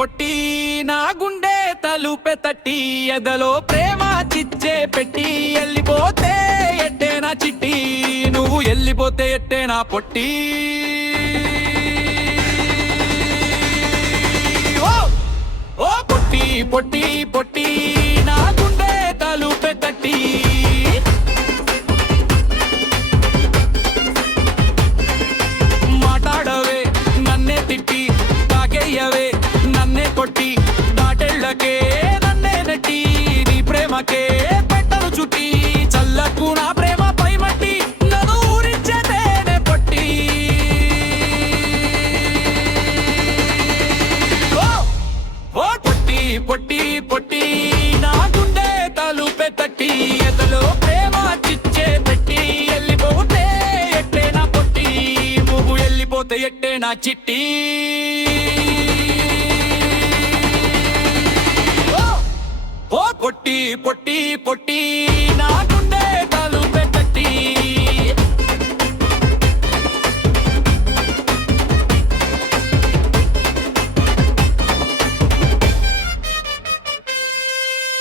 పొట్టి నా గుండె తలుపె తట్టి ఎదలో ప్రేమ చిచ్చే పెట్టి వెళ్ళిపోతే ఎట్టే నా చిట్టి నువ్వు వెళ్ళిపోతే ఎట్టే నా పొట్టి ఓ పొట్టి పొట్టి పొట్టి నా గుండె తలుపె తట్టి మాట్లాడవే నన్నే తిట్టి తాగేయవే నన్నే కొట్టి దాటెళ్ళకే నన్నే నెట్టి నీ ప్రేమకే పెట్టను చుట్టి చల్లకు నా ప్రేమ పై మట్టి నన్ను ఊరించేతేనే పొట్టి ఓ పొట్టి పొట్టి పొట్టి నా గుండె తలుపె తట్టి ఎదలో ప్రేమ చిచ్చే పెట్టి వెళ్ళిపోతే ఎట్టే నా పొట్టి నువ్వు వెళ్ళిపోతే ఎట్టే నా చిట్టి ఓ పొట్టి పొట్టి పొట్టి నా గుండె తలుపె తట్టి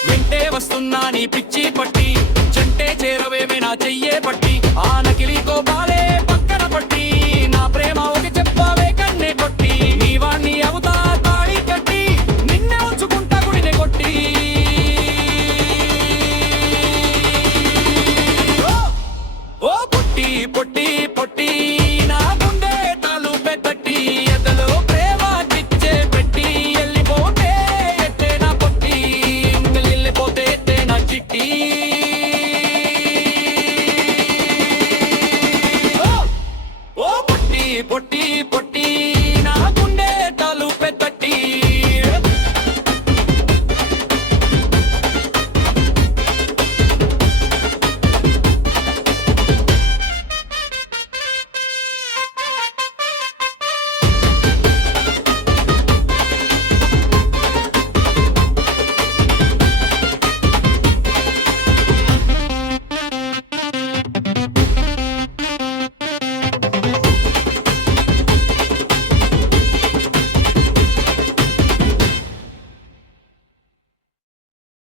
వెంటే వస్తున్నా నీ పిచ్చి పట్టి చెంటే చేరవేమే నా చెయ్యే పట్టి ఆ నకిలీ కోపాలే పక్కన పట్టి నా ప్రేమ